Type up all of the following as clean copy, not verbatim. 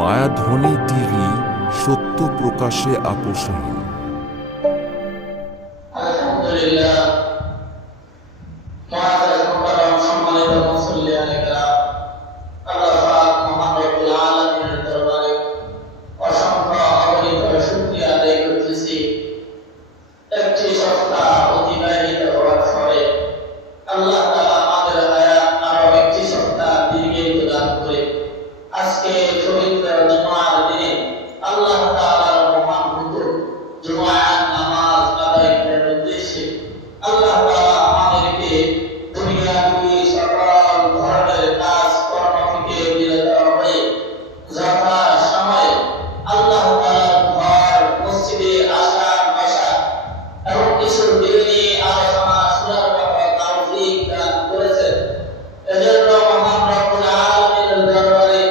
মায়াধ্বনি TV, সত্য প্রকাশে আপোষহীন। আলহামদুলিল্লাহ, মুআজ্জাজ মুকাররম সম্মানিত মুসল্লিয়ানে কেরাম, আল্লাহ পাক মহান রব্বুল আলামিনের দরবারে অসংখ্য অগণিত শুকরিয়া আদায় করতেছি। একটি সপ্তাহ অতিবাহিত হওয়ার পরে আল্লাহ তাআলা আমাদের হায়াত আরো একটি সপ্তাহ দীর্ঘায়িত দান করে আজকে পবিত্র জুমার দিনে আল্লাহ তাআলার মহান হুকুম জুমার নামাজ আদায় করার উদ্দেশ্যে আল্লাহ তাআলা আমাদেরকে দুনিয়াবি সকল ধরনের কাজ কর্ম থেকে বিরত হয়ে যথা সময়ে আল্লাহ তাআলার ঘর মসজিদে আসা বসা এবং কিছু দিনী আলোচনা শোনার মতো তৌফিক দান করেছেন। এজন্য মহান রব্বুল আলামিনের দরবারে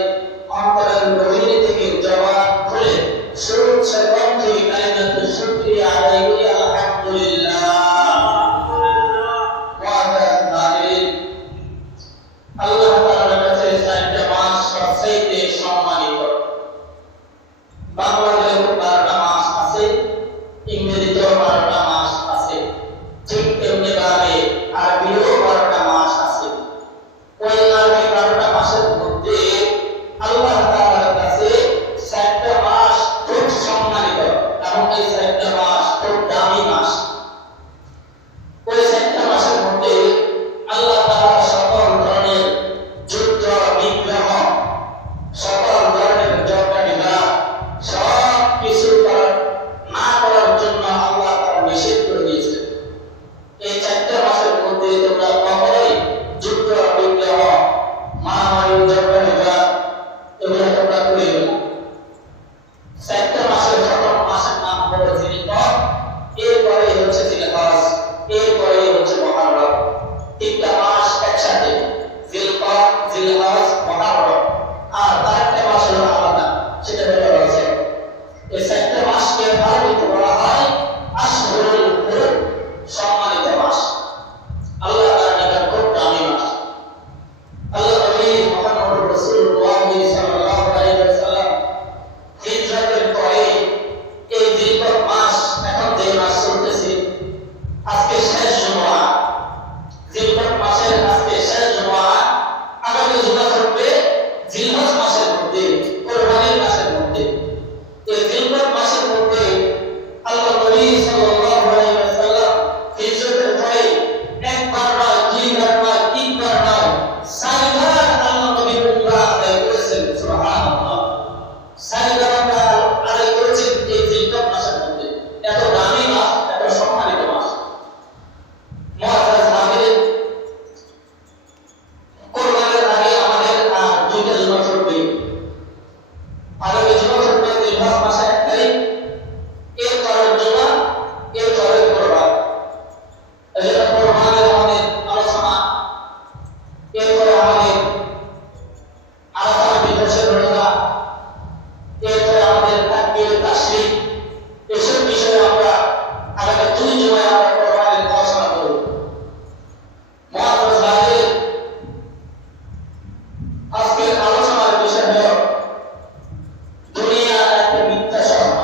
অন্তরের গভীর থেকে জবান খুলে সুউচ্চ কণ্ঠে কালিমাতুল শুকরিয়া আদায় করি আলহামদুলিল্লাহ। মুআজ্জাজ হাজিরিন, আল্লাহ তাআলার কাছে চারটা মাস সবচেয়ে সম্মানিত। বাংলাদেশে 12টা মাস আছে, ইংরেজিতেও 12টা মাস আছে, ঠিক তেমনি ভাবে আরবিতেও 12টা মাস আছে। ওই আরবি 12টা মাসের মধ্যে আল্লাহ তাআলার কাছে 4টা মাস খুব সম্মানিত এবং এই 4টা মাস খুব দামি মাস। ওই 4টা মাসের মধ্যে আল্লাহ তাআলা সকল ধরনের যুদ্ধ বিগ্রহ, সকল ধরনের জগৎবিদ্যা সব কিছু না করার জন্য আল্লাহ তাআলা নিষেধ করে দিয়েছেন। এই 4টা মাসের মধ্যে তোমরা কখনোই যুদ্ধ বিগ্রহ, মারামারি, জগৎবিদ্যা এগুলো তোমরা করিও না। 4টা মাসের প্রথম মাসের নাম হলো জিলকদ, এরপরে হচ্ছে জিলহজ, এরপরে হচ্ছে মুহররম। 3টা মাস একসাথে, জিলকদ, জিলহজ, মুহররম। আর আরেকটা মাস হলো আলাদা, সেটা হলো রজব। এই 4টা মাসকে আরবিতে বলা হয় আশহুরুল হুরুম, সম্মানিত মাস। আল্লাহ তাআলার নিকট খুব দামি মাস। আল্লাহ নবী মুহাম্মদ রাসূলুল্লাহ সাল্লাল্লাহু আলাইহি ওয়াসাল্লাম হিজরতের পরে এই জিলকদ মাস, এখন যে মাস চলতেছে, আজকে শেষ জুমা, জিলকদ মাসের আজকে শেষ জুমা, আগামী জুমা থাকবে জিলহজ মাসের মধ্যে, কুরবানির মাসের মধ্যে। এই জিলকদ মাসের মধ্যে আল্লাহ নবী সাল্লাল্লাহু আলাইহি ওয়াসাল্লাম হিজরতের পরে একবার নয়, দুইবার নয়, তিনবার নয়, 4বার আল্লাহ নবী উমরা আদায় করেছেন। সুবহানাল্লাহ, 4বার উমরা আদায় করেছেন এই জিলকদ মাসের মধ্যে। এত দামি মাস, এত সম্মানিত মাস। মুআজ্জাজ হাজিরিন, কুরবানির আগে আমাদের 2টা জুমা থাকবে। আগামী জুমা থাকবে জিলহজ মাসের 1 তারিখ, এর পরের জুমা, এর পরের কুরবান। এজন্য কুরবানের আমাদের আলোচনা, এরপরে আমাদের আরাফার দিবসের রোজা, এরপরে আমাদের তাকবীর, তাশরিক, এসব বিষয়ে আমরা আগামী 2 জুমায় আমরা কুরবানের আলোচনা করব। মুআজ্জাজ হাজিরিন, আজকের আলোচনার বিষয় হলো দুনিয়া একটা মিথ্যা স্বপ্ন।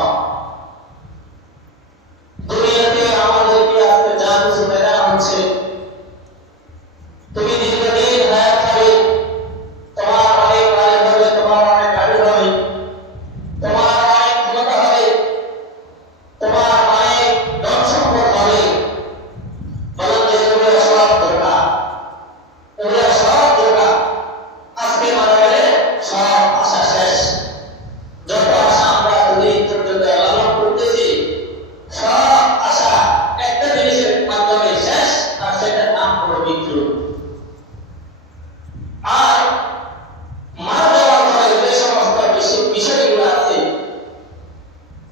দুনিয়াতে আমাদেরকে আজকে যা কিছু দেখানো হচ্ছে, তুমি দীর্ঘদিন হায়াত পাবে, তোমার অনেক বাড়ি হবে, তোমার অনেক গাড়ি হবে, তোমার অনেক ক্ষমতা হবে, তোমার অনেক ধন সম্পদ হবে, বলেন যে এগুলো সব ধোঁকা, এগুলো সব ধোঁকা। আজকে মারা গেলে সব আশা শেষ। যত আশা আমরা এতদিন পর্যন্ত লালন করতেছি, সব আশা একটা জিনিসের মাধ্যমে শেষ, আর সেটার নাম হলো মৃত্যু। আর মারা যাওয়ার পরে যে সমস্ত বিষয়গুলো আছে,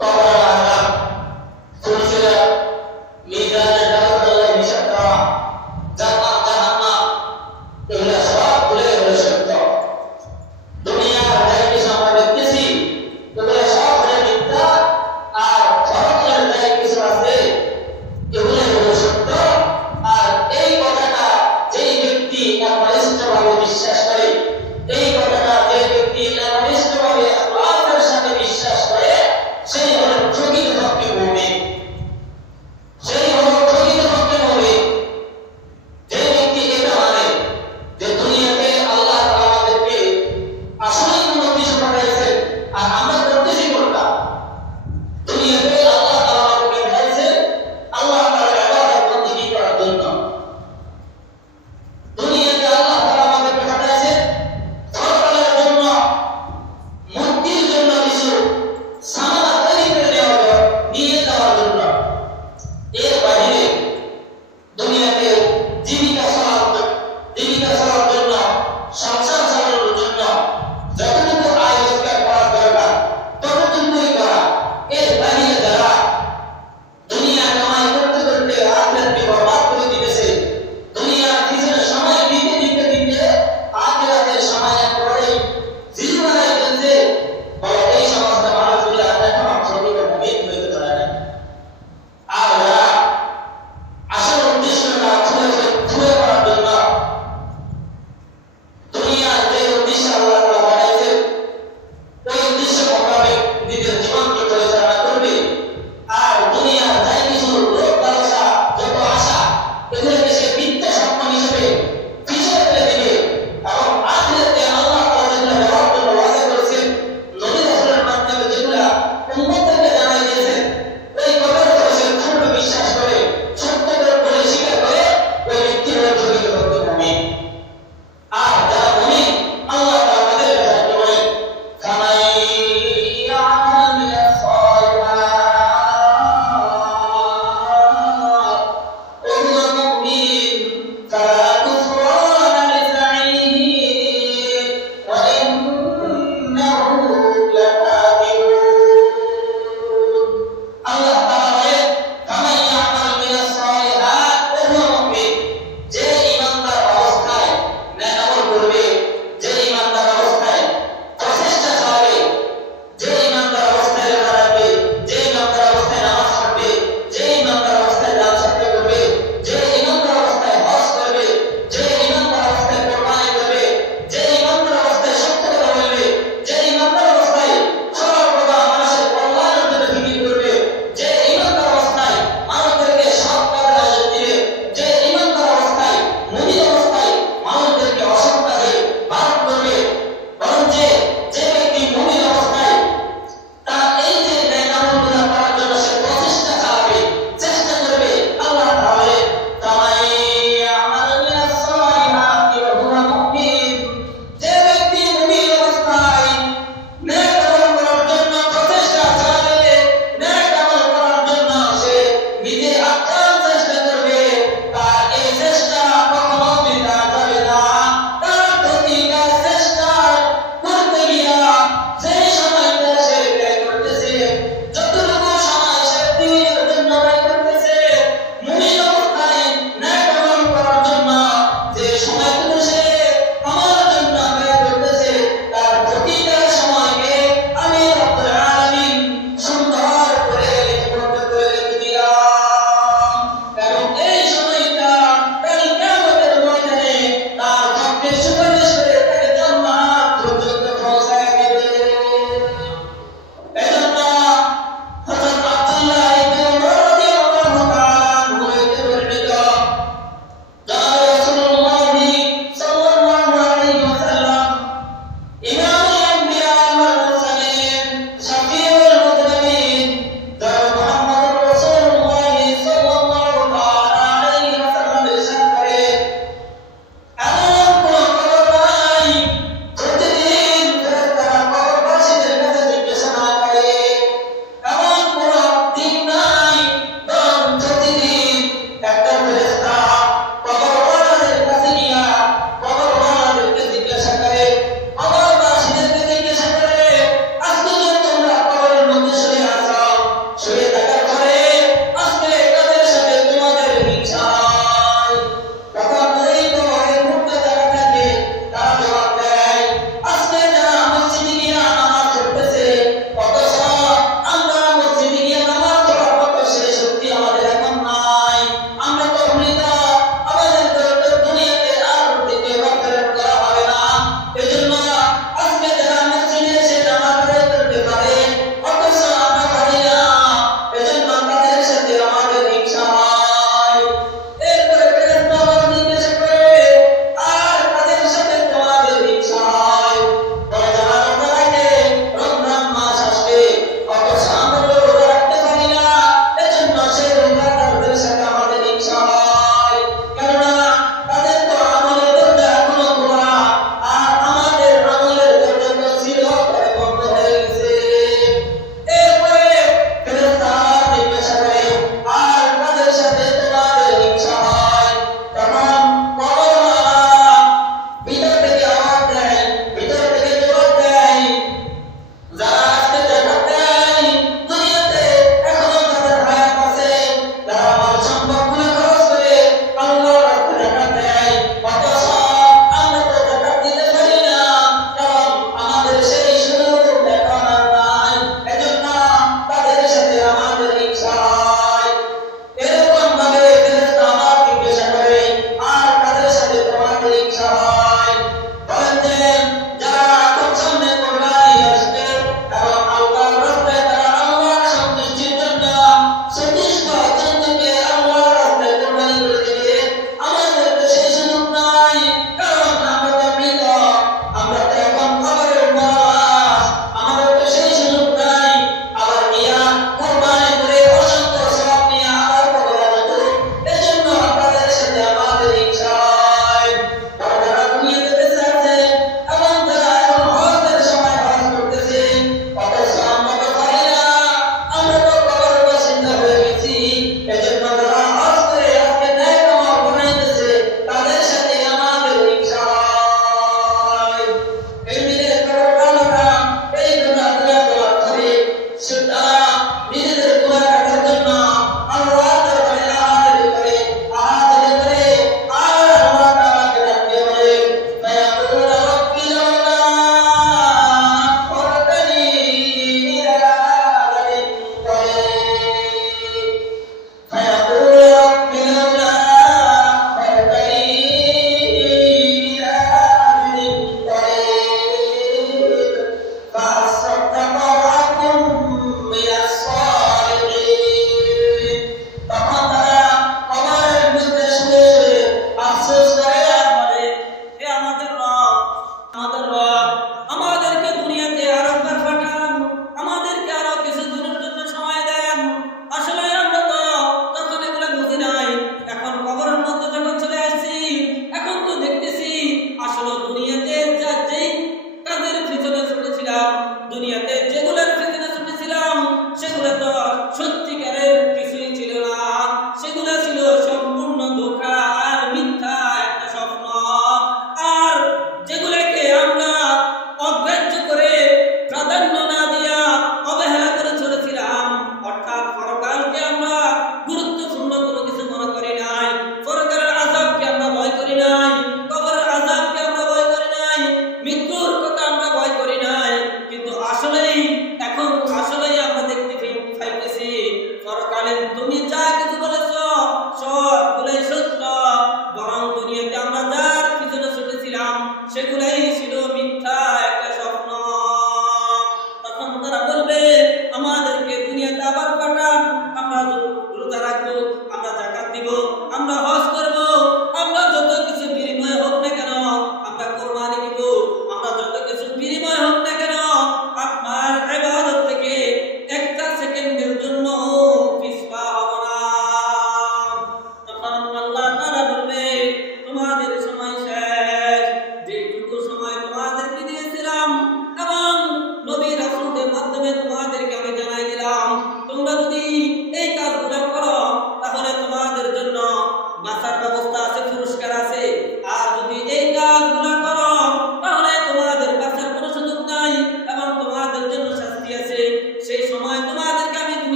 কবরের আযাব, ফুলসিরাত, মিজানের ডালপালায় হিসাব দেওয়া, জান্নাত জাহান্নাম, এগুলো সবগুলো হলো সত্য। দুনিয়ার যা কিছু আমরা দেখতেছি, এগুলো সব হলো মিথ্যা। আর পরকালের যা কিছু আছে, এগুলো হলো সত্য। আর এই কথাটা যেই ব্যক্তি একনিষ্ঠভাবে বিশ্বাস করে, এই কথাটা যে ব্যক্তি একনিষ্ঠভাবে সময়টুকু সে আমার জন্য ব্যয় করতেছে, তার প্রতিটা সময়কে আমি রব্বুল আলামিন সুন্দর করে লিপিবদ্ধ করে রেখে দিলাম। কারণ এই সময়টা কাল কিয়ামতের ময়দানে তার পক্ষে সুপারিশ করে তাকে জান্নাত পর্যন্ত পৌঁছায় দিবে। এজন্য হযরত আব্দুল্লাহ ইবনে উমর রাদিয়াল্লাহু তাআলা আনহু হতে বর্ণিত, قال رسول الله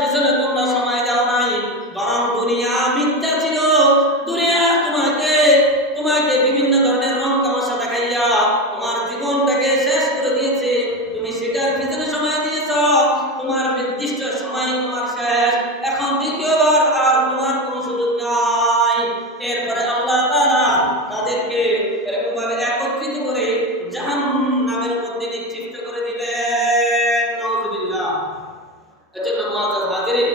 পিছনে তোমরা সময় দাও নাই, বরং দুনিয়া মিথ্যা ছিল। দুনিয়া তোমাকে বিভিন্ন ধরনের রং তামাশা দেখাইয়া তোমার জীবনটাকে শেষ করে দিয়েছে। তুমি সেটার পিছনে সময় দিয়েছ, তোমার নির্দিষ্ট সময় তোমার শেষ। এখন দ্বিতীয়বার আর তোমার কোনো সুযোগ নাই। এরপরে আল্লাহ তাআলা তাদেরকে এরকম ভাবে একত্রিত করে জাহান্নামের মধ্যে নিক্ষিপ্ত করে দিবেন। নাউযুবিল্লাহ। এজন্য মুআজ্জাজ হাজিরিন,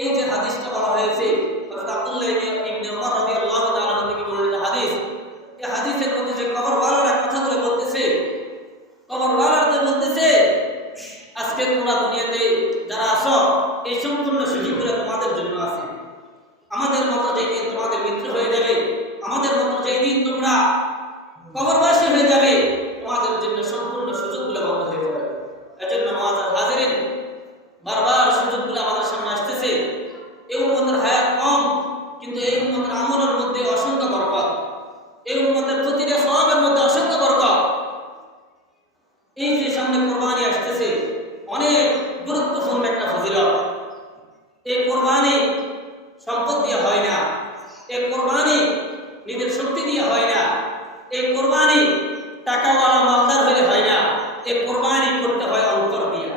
এই যে হাদিসটা বলা হয়েছে হযরত আব্দুল্লাহ ইবনে ওমর রাদিয়াল্লাহু তাআলা থেকে বর্ণিত হাদিস, এই হাদিসের মধ্যে যে কবরওয়ালারা কথাগুলো বলতেছে, কবরওয়ালারা বলতেছে আজকে তোমরা দুনিয়াতে যারা আছো, এই সম্পূর্ণ সুযোগগুলো তোমাদের জন্য আছে। আমাদের মতো যেই দিন তোমাদের মৃত্যু হয়ে যাবে, আমাদের মতো যেই দিন তোমরা কবরবাসী হয়ে যাবে, তোমাদের জন্য সম্পূর্ণ সুযোগগুলো বন্ধ হয়ে যাবে। এজন্য মুআজ্জাজ হাজিরিন, বারবার সুযোগগুলো আমাদের সামনে আসতেছে। এই উম্মতের হায়াত কম, কিন্তু এই উম্মতের আমলের মধ্যে অসংখ্য বরকত, এই উম্মতের প্রতিটা সওয়াবের মধ্যে অসংখ্য বরকত। এই যে সামনে কোরবানি আসতেছে, অনেক গুরুত্বপূর্ণ একটা ফজিলত। এই কোরবানি সম্পদ দিয়ে হয় না, এই কোরবানি নিজের শক্তি দিয়ে হয় না, এই কোরবানি টাকাওয়ালা মালদার হলে হয় না। এই কোরবানি করতে হয় অন্তর দিয়া,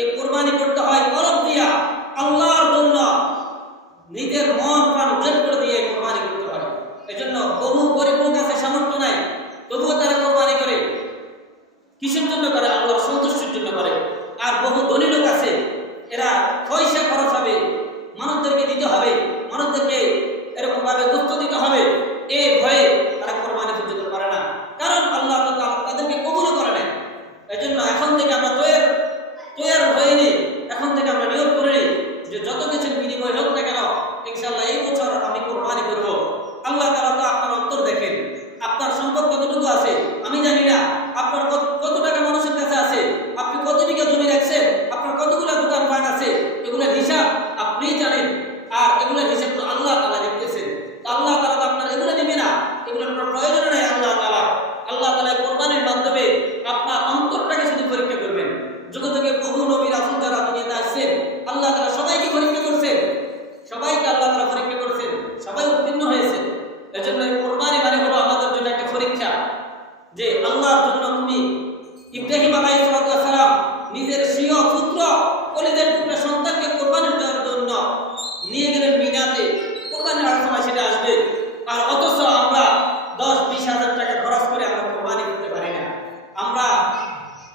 এই কোরবানি করতে হয় কলব দিয়া, আল্লাহর জন্য নিজের মন প্রাণ উজাড় করে দিয়ে কোরবানি করতে হয়। এজন্য বহু গরিব কাছে সামর্থ্য নাই, তবুও তারা কোরবানি করে। কিসের জন্য করে? আল্লাহর সন্তুষ্টির জন্য করে। আর বহু ধনী লোক আছে, এরা পয়সা খরচ হবে, মানুষদেরকে দিতে হবে, মানুষদেরকে এরকম ভাবে দুঃখ দিতে হবে, এই ভয়ে তারা কোরবানি পর্যন্ত করে না, কারণ আল্লাহ তাআলা তাদেরকে কবুল করে নেয়। এজন্য এখন থেকে আমরা তৈয়ার হয়ে নিই, এখন থেকে আমরা নিয়োগ করে নিই যে যত কিছুর বিনিময় হোক না কেন, ইনশাআল্লাহ এই বছর আমি কোরবানি করব। আল্লাহ তাআলা তো আপনার অন্তর দেখেন, আপনার সম্পদ কতটুকু আছে আমি জানি না, আপনার কত টাকা মানুষের কাছে আছে, আপনি কত বিঘা জমি রাখছেন, আপনার কতগুলো দোকান পাট আছে, এগুলোর হিসাব আপনিই জানেন। আর এগুলোর হিসাব তো আল্লাহ তাআলা দেখতেছেন। আল্লাহ তাআলা তো আপনার এগুলো নেবে না, এগুলোর কোনো প্রয়োজন নেই। আল্লাহ তাআলা কোরবানির মাধ্যমে আপনার অন্তরটাকে শুধু পরীক্ষা করবেন। যুগে যুগে বহু নবী রাসূল যারা দুনিয়াতে আসছেন, আল্লাহ তাআলা সবাইকে পরীক্ষা করছেন, সবাইকে আল্লাহ তাআলা পরীক্ষা করছেন, সবাই উত্তীর্ণ হয়েছেন। এজন্য কোরবানি মানে হলো আমাদের জন্য একটা পরীক্ষা, যে আল্লাহর জন্য তুমি ইব্রাহিম আলাইহিস সালাম নিজের স্বীয় পুত্র, কলিজার টুকরা সন্তানকে কোরবানি দেওয়ার জন্য নিয়ে গেলেন মিনাতে। কোরবানির সময় সেটা আসবে, আর অথচ আমরা 10-20 হাজার টাকা খরচ করে আমরা কোরবানি করতে পারি না। আমরা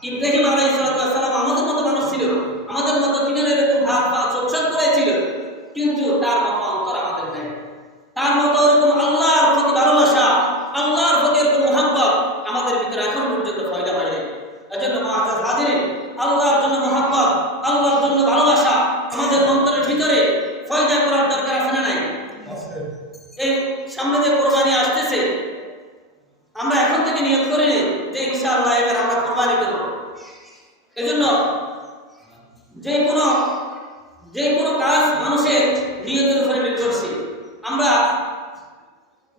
ইব্রাহিম আলাইহিস সালাম আমাদের মতো মানুষ ছিল, আমাদের মতো তিনের এরকম হাত পা চোখসব করেছিল, কিন্তু তার মতো অন্তর আমাদের নেই, তার মতো এরকম আল্লাহর প্রতি ভালোবাসা, আল্লাহর প্রতি এরকম মহব্বত আমাদের ভিতরে এখন পর্যন্ত পয়দা হয়নি। এজন্য মুআজ্জাজ হাজিরিন, আল্লাহর জন্য মহব্বত, আল্লাহর জন্য ভালোবাসা আমাদের অন্তরের ভিতরে পয়দা করার দরকার আছে না নাই? এই সামনে যে কোরবানি আসতেছে, আমরা এখন থেকে নিয়ত করে নিই যে ইনশাআল্লাহ এবার আমরা কোরবানি করব। এজন্য যে কোনো কাজ মানুষের নিয়তের উপরে নির্ভরশীল। আমরা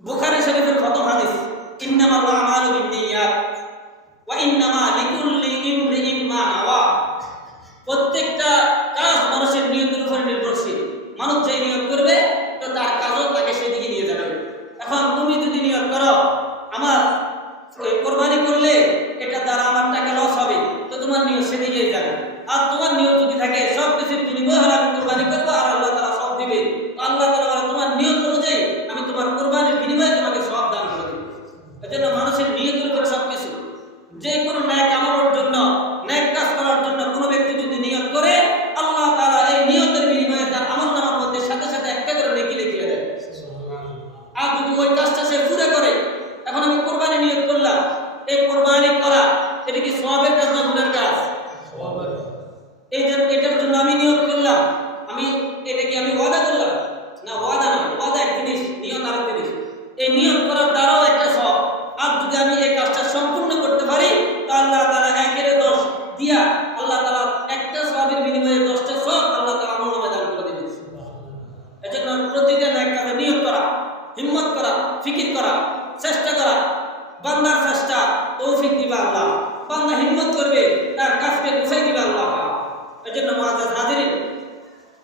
বুখারী শরীফের প্রথম হাদিস, ইন্নামাল আমালু বিন্নিয়াত ওয়া ইন্নামা লিকুল্লি ইমরিইন মা নাওয়া, প্রত্যেকটা কাজ মানুষের নিয়তের উপরে নির্ভরশীল। মানুষ যে নিয়ত করবে তো তার কাজও তাকে সেদিকে নিয়ে যাবে। এখন তুমি যদি নিয়ত করো আমার কোরবানি করলে এটা দ্বারা আমার টাকা লস হবে, তো তোমার নিয়ত সেদিকে যাবে। আর তোমার নিয়ত যদি থাকে সব কিছুর বিনিময় হলে আমি কোরবানি করবো আর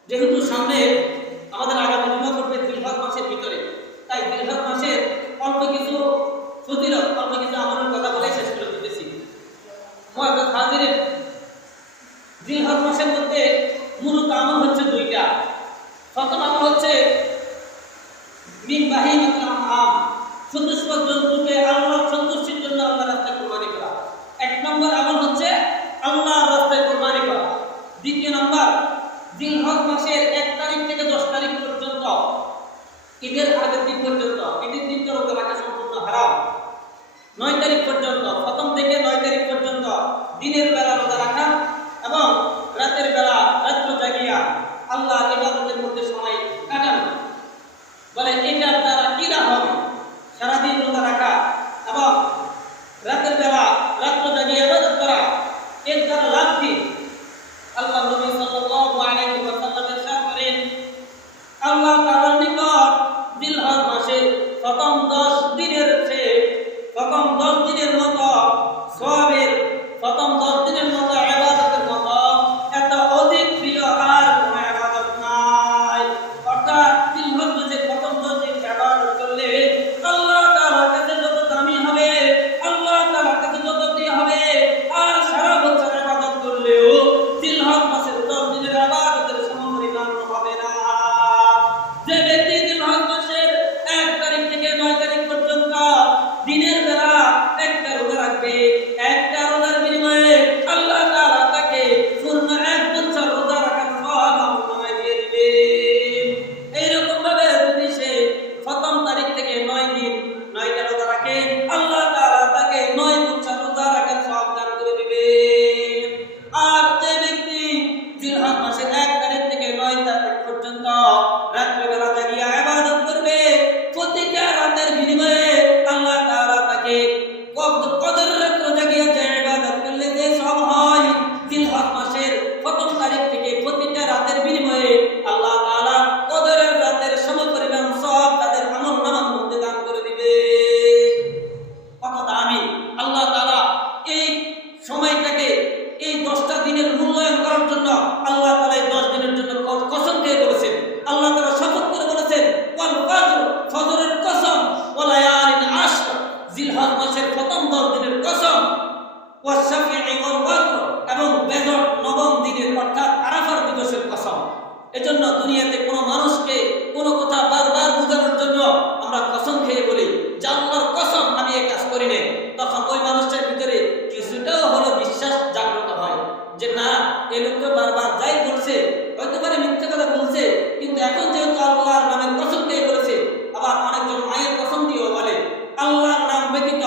যেহেতু সামনে আমাদের আগামী জুমা করবে জিলহজ মাসের ভিতরে, তাই জিলহজ মাসের অল্প কিছু ফজিলত, অল্প কিছু আমলের কথা বলে শেষ করে দিতেছি। মুআজ্জাজ হাজিরিন, জিলহজ মাসের মধ্যে মূলত আমল হচ্ছে দুইটা। প্রথম আমল হচ্ছে মিন বাহিমাতিল আনআম, চতুষ্প জন্তুকে আল্লাহর সন্তুষ্টির জন্য আল্লাহর রাস্তায় কুরবানি করা। এক নম্বর আমল হচ্ছে আল্লাহর রাস্তায় কুরবানি করা। দ্বিতীয় নম্বর, জিলহজ মাসের 1 তারিখ থেকে 10 তারিখ পর্যন্ত, ঈদের আগের দিন পর্যন্ত, ঈদের দিন রোজা রাখা সম্পূর্ণ হারাম। 9 তারিখ পর্যন্ত, প্রথম থেকে 9 তারিখ পর্যন্ত দিনের বেলা রোজা রাখা এবং রাতের বেলা রাত্র জাগিয়া আল্লাহর ইবাদতের মধ্যে সময় কাটানো। বলে এটার দ্বারা কি লাভ হবে? সারাদিন রোজা রাখা এবং রাতের বেলা রাত্র জাগিয়ে ইবাদত করা, এর দ্বারা লাভ কি? আল্লাহ নবী সাল্লাল্লাহু আলাইহি ওয়াসাল্লাম ইরশাদ করেন, আল্লাহ তাআলার নিকট জিলহজ মাসের প্রথম 10 দিনের চেয়ে প্রথম 10 দিনের মতো সওয়াবের, প্রথম 10 দিনের মতো ইবাদতের মতো এত অধিক প্রিয় আর কোনো ইবাদত নাই। অর্থাৎ জিলহজ মাসের প্রথম 10 দিন ইবাদত করলে আল্লাহ তাআলার কাছে যত দামি হবে, আল্লাহ তাআলার কাছে যত প্রিয় হবে, আর সারা বছর ইবাদত করলেও জিলহজ মাসের 10 দিনের ইবাদতের সমপরিমাণ হবে না। যে ব্যক্তি জিলহজ মাসের 1 তারিখ থেকে 9 তারিখ পর্যন্ত দিনের বেলা একটা রোজা রাখবে, একটা রোজার বিনিময়ে আল্লাহ তাআলা তাকে পূর্ণ 1 বছর রোজা রাখার সওয়াব আমল দিয়ে দিবেন। এইরকম ভাবে যদি সে প্রথম তারিখ থেকে 9 দিন 9টা রোজা রাখে, আল্লাহ তাআলা তাকে 9 বছর রোজা রাখার সওয়াব দান করে দিবেন। আর যে ব্যক্তি জিলহজ মাসের 1 তারিখ থেকে 9 তারিখ পর্যন্ত রাতের বেলা জাগিয়া ইবাদত করবে, প্রতিটা রাতের বিনিময়ে আল্লাহ তাআলা তাকে কদর রাত্র জাগিয়া যে ইবাদত করলে যে সব হয়, জিলহজ মাসের প্রথম তারিখ থেকে প্রতিটা রাতের বিনিময়ে আল্লাহ তাআলা কদরের রাতের সমপরিমাণ সওয়াব তাদের আমলনামার মধ্যে দান করে দিবে। কত দামি! আল্লাহ তাআলা এই সময়টাকে, এই 10টা দিনের মূল্যায়ন করার জন্য আল্লাহ তাআলা এই 10 দিনের জন্য কসম খেয়ে বলেছেন। আল্লাহ তাআলা শপথ করে বলেছেন, ওয়াল ফাজর, ফজরের কসম, ওয়া লায়ালিন আশর, জিলহজ মাসের প্রথম 10 দিনের কসম, ওয়া শাফিঈ ওয়াল ওয়াতর, এবং বেজর 9ম দিনের অর্থাৎ আরাফার দিবসের কসম। এজন্য দুনিয়াতে কোনো মানুষকে কোনো কথা বারবার বোঝানোর জন্য আমরা কসম খেয়ে বলি যে আল্লাহর কসম আমি এই কাজ করি না, তখন ওই মানুষটার ভিতরে কিছুটাও হলো বিশ্বাস জাগ্রত হয় যে না, এই লোকটা বারবার যাই বলছে, হয়তো পারে মিথ্যা কথা বলছে, কিন্তু এখন যেহেতু আল্লাহর নামের কসম খেয়ে বলেছে, আবার অনেকজন মায়ের কসম দিয়েও বলে আল্লাহর নাম ব্যতীত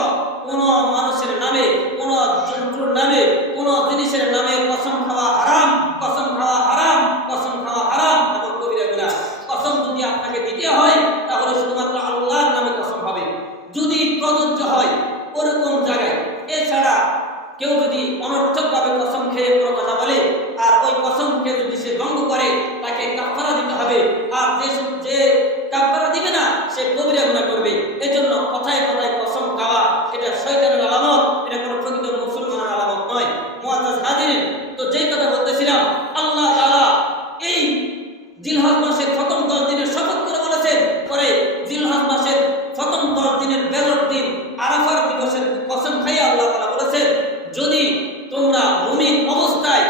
কোনো মানুষের নামে, কোনো জন্তুর নামে, কোনো জিনিসের নামে কসম খাওয়া হারাম, কসম খাওয়া হারাম, কসম খাওয়া হারাম এবং কবিরা গুনাহ। কসম যদি আপনাকে দিতে হয় তাহলে শুধুমাত্র আল্লাহর নামে কসম হবে, যদি প্রযোজ্য হয় ওরকম জায়গায়। এছাড়া কেউ যদি অনর্থকভাবে কসম খেয়ে কোনো কথা বলে আর ওই কসমকে যদি সে ভঙ্গ করে, তাকে কাফারা দিতে হবে। আর যে কাফারা দিবে না সে কবিরা গুনাহ করবে। এজন্য কথায় কথায় কসম খাওয়া এটা শয়তানের আলামত, এটা কোনো প্রকৃত মুসলমানের আলামত নয়। মুআজ্জাজ হাজিরিন, তো যেই কথা বলতেছিলাম, আল্লাহ তাআলা এই জিলহজ মাসের প্রথম 10 দিনের শপথ করে বলেছেন, পরে জিলহজ মাসের প্রথম 10 দিনের বেজর দিন আরাফার দিবসের কসম খাইয়ে আল্লাহ তাআলা বলেছেন, যদি তোমরা মুমিন অবস্থায়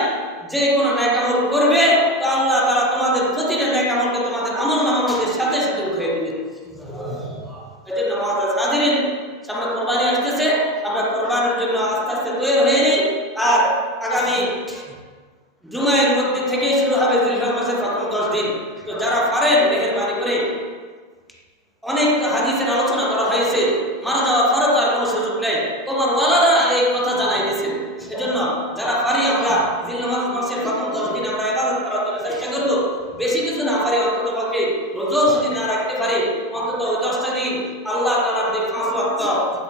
যে কোনো নেক আমল করবে তো আল্লাহ তাআলা তোমাদের প্রতিটা নেক আমলকে তোমাদের আমলনামার মধ্যে সাথে সাথে উঠিয়ে দিবেন। এজন্য মুআজ্জাজ হাজিরিন, সামনে কুরবানি আসতেছে, আমরা কুরবানির জন্য আস্তে আস্তে তৈরি হয়ে নিই। আর আগামী জুমার মধ্যে থেকেই শুরু হবে জিলহজ মাসের প্রথম 10 দিন। তো যারা পারেন মেহেরবানি করে, অনেক হাদিসের আলোচনা করা হয়েছে, মারা যাওয়ার পরে তো আর কোনো সুযোগ নেই, তোমার ওয়ালারা এই কথা জানাই দিয়েছেন। এজন্য যারা পারি আমরা জিলহজ মাসের প্রথম 10 দিন আমরা ইবাদত করার জন্য চেষ্টা করব। বেশি কিছু না পারি, অন্তত পক্ষে রোজাও যদি না রাখতে পারি, অন্তত ওই 10টা দিন আল্লাহ তাআলার যে 5 ওয়াক্ত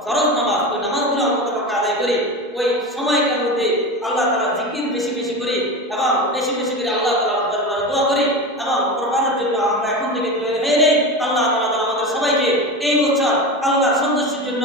ফরজ নামাজ, ওই নামাজগুলো অন্তত পক্ষে আদায় করি। ওই সময়টার মধ্যে আল্লাহ তাআলার জিকির বেশি বেশি করি এবং বেশি বেশি করে আল্লাহ তাআলার দরবারে দোয়া করি এবং কুরবানির জন্য আমরা এখন থেকে তৈরি হয়ে নেই। আল্লাহ তাআলা আমাদের সবাইকে এই বছর আল্লাহর সন্তুষ্টির জন্য